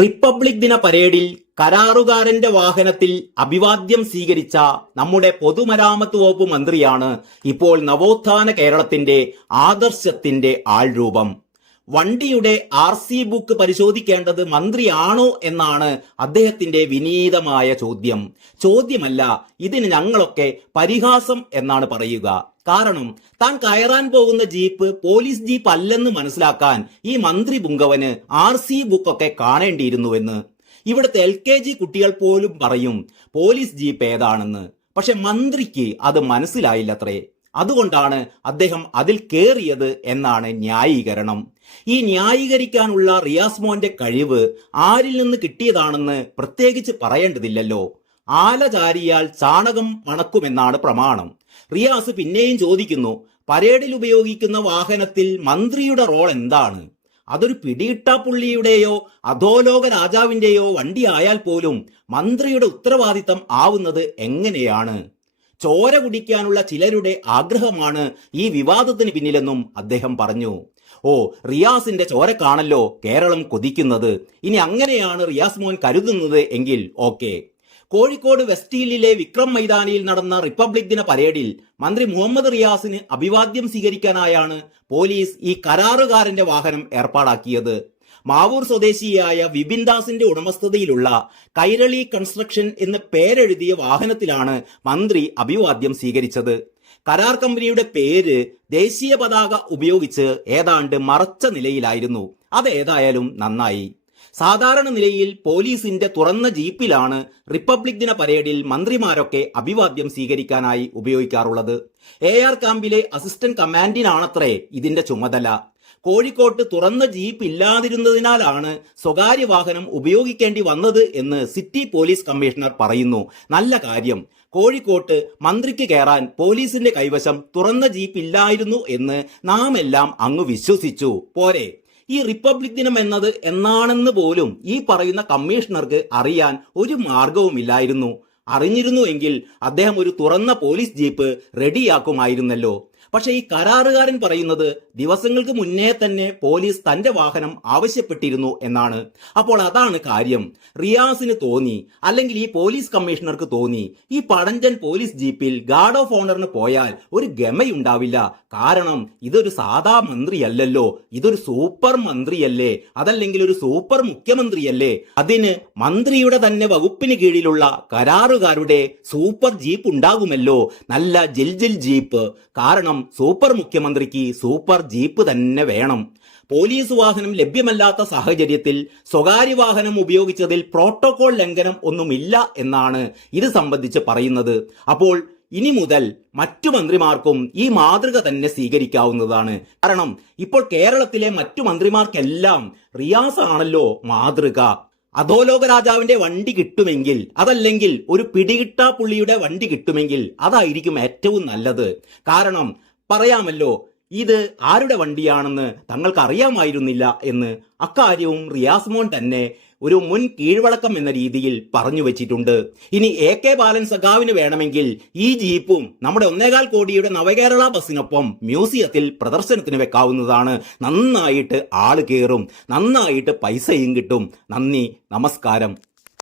Republic ദിന പരേഡിൽ കരാറുകാരന്റെ വാഹനത്തിൽ അഭിവാദ്യം സ്വീകരിച്ച നമ്മുടെ പൊതുമരാമത്ത് വകുപ്പ് മന്ത്രിയാണ് ഇപ്പോൾ നവോത്ഥാന കേരളത്തിന്റെ ആദർശത്തിന്റെ ആൾരൂപം. വണ്ടിയുടെ ആർ സി ബുക്ക് പരിശോധിക്കേണ്ടത് മന്ത്രിയാണോ എന്നാണ് അദ്ദേഹത്തിന്റെ വിനീതമായ ചോദ്യം. ചോദ്യമല്ല ഇതിന് ഞങ്ങളൊക്കെ പരിഹാസം എന്നാണ് പറയുക. കാരണം താൻ കയറാൻ പോകുന്ന ജീപ്പ് പോലീസ് ജീപ്പ് അല്ലെന്ന് മനസ്സിലാക്കാൻ ഈ മന്ത്രി പുങ്കവന് ആർ സി ബുക്കൊക്കെ കാണേണ്ടിയിരുന്നുവെന്ന്. ഇവിടുത്തെ എൽ കെ ജി കുട്ടികൾ പോലും പറയും പോലീസ് ജീപ്പ് ഏതാണെന്ന്. പക്ഷെ മന്ത്രിക്ക് അത് മനസ്സിലായില്ലത്രേ. അതുകൊണ്ടാണ് അദ്ദേഹം അതിൽ കേറിയത് എന്നാണ് ന്യായീകരണം. ഈ ന്യായീകരിക്കാനുള്ള റിയാസ് മോന്റെ കഴിവ് ആരിൽ നിന്ന് കിട്ടിയതാണെന്ന് പ്രത്യേകിച്ച് പറയേണ്ടതില്ലല്ലോ. ആല ചാരിയാൽ ചാണകം മണക്കുമെന്നാണ് പ്രമാണം. റിയാസ് പിന്നെയും ചോദിക്കുന്നു പരേഡിൽ ഉപയോഗിക്കുന്ന വാഹനത്തിൽ മന്ത്രിയുടെ റോൾ എന്താണ്? അതൊരു പിടികിട്ടാപ്പുള്ളിയുടെയോ അധോലോക രാജാവിന്റെയോ വണ്ടി ആയാൽ പോലും മന്ത്രിയുടെ ഉത്തരവാദിത്തം ആവുന്നത് എങ്ങനെയാണ്? ചോര കുടിക്കാനുള്ള ചിലരുടെ ആഗ്രഹമാണ് ഈ വിവാദത്തിന് പിന്നിലെന്നും അദ്ദേഹം പറഞ്ഞു. ഓ റിയാസിന്റെ ചോരക്കാണല്ലോ കേരളം കൊതിക്കുന്നത്. ഇനി അങ്ങനെയാണ് റിയാസ് മോൻ കരുതുന്നത് എങ്കിൽ ഓക്കെ. കോഴിക്കോട് വെസ്റ്റ് ഹില്ലിലെ വിക്രം മൈതാനിയിൽ നടന്ന റിപ്പബ്ലിക് ദിന പരേഡിൽ മന്ത്രി മുഹമ്മദ് റിയാസിന് അഭിവാദ്യം സ്വീകരിക്കാനായാണ് പോലീസ് ഈ കരാറുകാരന്റെ വാഹനം ഏർപ്പാടാക്കിയത്. മാവൂർ സ്വദേശിയായ വിപിൻ ദാസിന്റെ ഉടമസ്ഥതയിലുള്ള കൈരളി കൺസ്ട്രക്ഷൻ എന്ന് പേരെഴുതിയ വാഹനത്തിലാണ് മന്ത്രി അഭിവാദ്യം സ്വീകരിച്ചത്. കരാർ കമ്പനിയുടെ പേര് ദേശീയ പതാക ഉപയോഗിച്ച് ഏതാണ്ട് മറച്ച നിലയിലായിരുന്നു. അതേതായാലും നന്നായി. സാധാരണ നിലയിൽ പോലീസിന്റെ തുറന്ന ജീപ്പിലാണ് റിപ്പബ്ലിക് ദിന പരേഡിൽ മന്ത്രിമാരൊക്കെ അഭിവാദ്യം സ്വീകരിക്കാനായി ഉപയോഗിക്കാറുള്ളത്. എ ആർ ക്യാമ്പിലെ അസിസ്റ്റന്റ് കമാൻഡിനാണത്രേ ഇതിന്റെ ചുമതല. കോഴിക്കോട്ട് തുറന്ന ജീപ്പ് ഇല്ലാതിരുന്നതിനാലാണ് സ്വകാര്യ വാഹനം ഉപയോഗിക്കേണ്ടി വന്നത് എന്ന് സിറ്റി പോലീസ് കമ്മീഷണർ പറയുന്നു. നല്ല കാര്യം. കോഴിക്കോട്ട് മന്ത്രിക്ക് കയറാൻ പോലീസിന്റെ കൈവശം തുറന്ന ജീപ്പ് ഇല്ലായിരുന്നു എന്ന് നാം എല്ലാം അങ്ങ് വിശ്വസിച്ചു. പോരെ. ഈ റിപ്പബ്ലിക് ദിനം എന്നത് എന്നാണെന്ന് പോലും ഈ പറയുന്ന കമ്മീഷണർക്ക് അറിയാൻ ഒരു മാർഗവുമില്ലായിരുന്നു അറിഞ്ഞിരുന്നു എങ്കിൽ അദ്ദേഹം ഒരു തുറന്ന പോലീസ് ജീപ്പ് റെഡിയാക്കുമായിരുന്നല്ലോ. പക്ഷെ ഈ കരാറുകാരൻ പറയുന്നത് ദിവസങ്ങൾക്ക് മുന്നേ തന്നെ പോലീസ് തന്റെ വാഹനം ആവശ്യപ്പെട്ടിരുന്നു എന്നാണ്. അപ്പോൾ അതാണ് കാര്യം. റിയാസിന് തോന്നി അല്ലെങ്കിൽ ഈ പോലീസ് കമ്മീഷണർക്ക് തോന്നി ഈ പടഞ്ചൻ പോലീസ് ജീപ്പിൽ ഗാർഡ് ഓഫ് ഓണറിന് പോയാൽ ഒരു ഗമയുണ്ടാവില്ല. കാരണം ഇതൊരു സാധാ മന്ത്രിയല്ലല്ലോ. ഇതൊരു സൂപ്പർ മന്ത്രിയല്ലേ? അതല്ലെങ്കിൽ ഒരു സൂപ്പർ മുഖ്യമന്ത്രിയല്ലേ? അതിന് മന്ത്രിയുടെ തന്നെ വകുപ്പിന് കീഴിലുള്ള കരാറുകാരുടെ സൂപ്പർ ജീപ്പ് ഉണ്ടാകുമല്ലോ. നല്ല ജിൽ ജിൽ ജീപ്പ്. കാരണം സൂപ്പർ മുഖ്യമന്ത്രിക്ക് സൂപ്പർ ജീപ്പ് തന്നെ വേണം. പോലീസ് വാഹനം ലഭ്യമല്ലാത്ത സാഹചര്യത്തിൽ സ്വകാര്യ വാഹനം ഉപയോഗിച്ചതിൽ പ്രോട്ടോകോൾ ലംഘനം ഒന്നുമില്ല എന്നാണ് ഇത് സംബന്ധിച്ച് പറയുന്നത്. അപ്പോൾ ഇനി മുതൽ മറ്റു മന്ത്രിമാർക്കും ഈ മാതൃക തന്നെ സ്വീകരിക്കാവുന്നതാണ്. കാരണം ഇപ്പോൾ കേരളത്തിലെ മറ്റു മന്ത്രിമാർക്കെല്ലാം റിയാസ് ആണല്ലോ മാതൃക. അധോലോക രാജാവിന്റെ വണ്ടി കിട്ടുമെങ്കിൽ അതല്ലെങ്കിൽ ഒരു പിടികിട്ടാ പുള്ളിയുടെ വണ്ടി കിട്ടുമെങ്കിൽ അതായിരിക്കും ഏറ്റവും നല്ലത്. കാരണം പറയാമല്ലോ ഇത് ആരുടെ വണ്ടിയാണെന്ന് തങ്ങൾക്ക് അറിയാമായിരുന്നില്ല എന്ന് അക്കാര്യവും റിയാസ് മോൻ തന്നെ ഒരു മുൻ കീഴ്വഴക്കം എന്ന രീതിയിൽ പറഞ്ഞു വെച്ചിട്ടുണ്ട്. ഇനി എ കെ ബാലൻ സഖാവിന് വേണമെങ്കിൽ ഈ ജീപ്പും നമ്മുടെ ഒന്നേകാൽ കോടിയുടെ നവകേരള ബസ്സിനൊപ്പം മ്യൂസിയത്തിൽ പ്രദർശനത്തിന് വെക്കാവുന്നതാണ്. നന്നായിട്ട് ആൾ കയറും നന്നായിട്ട് പൈസയും കിട്ടും. നന്ദി നമസ്കാരം.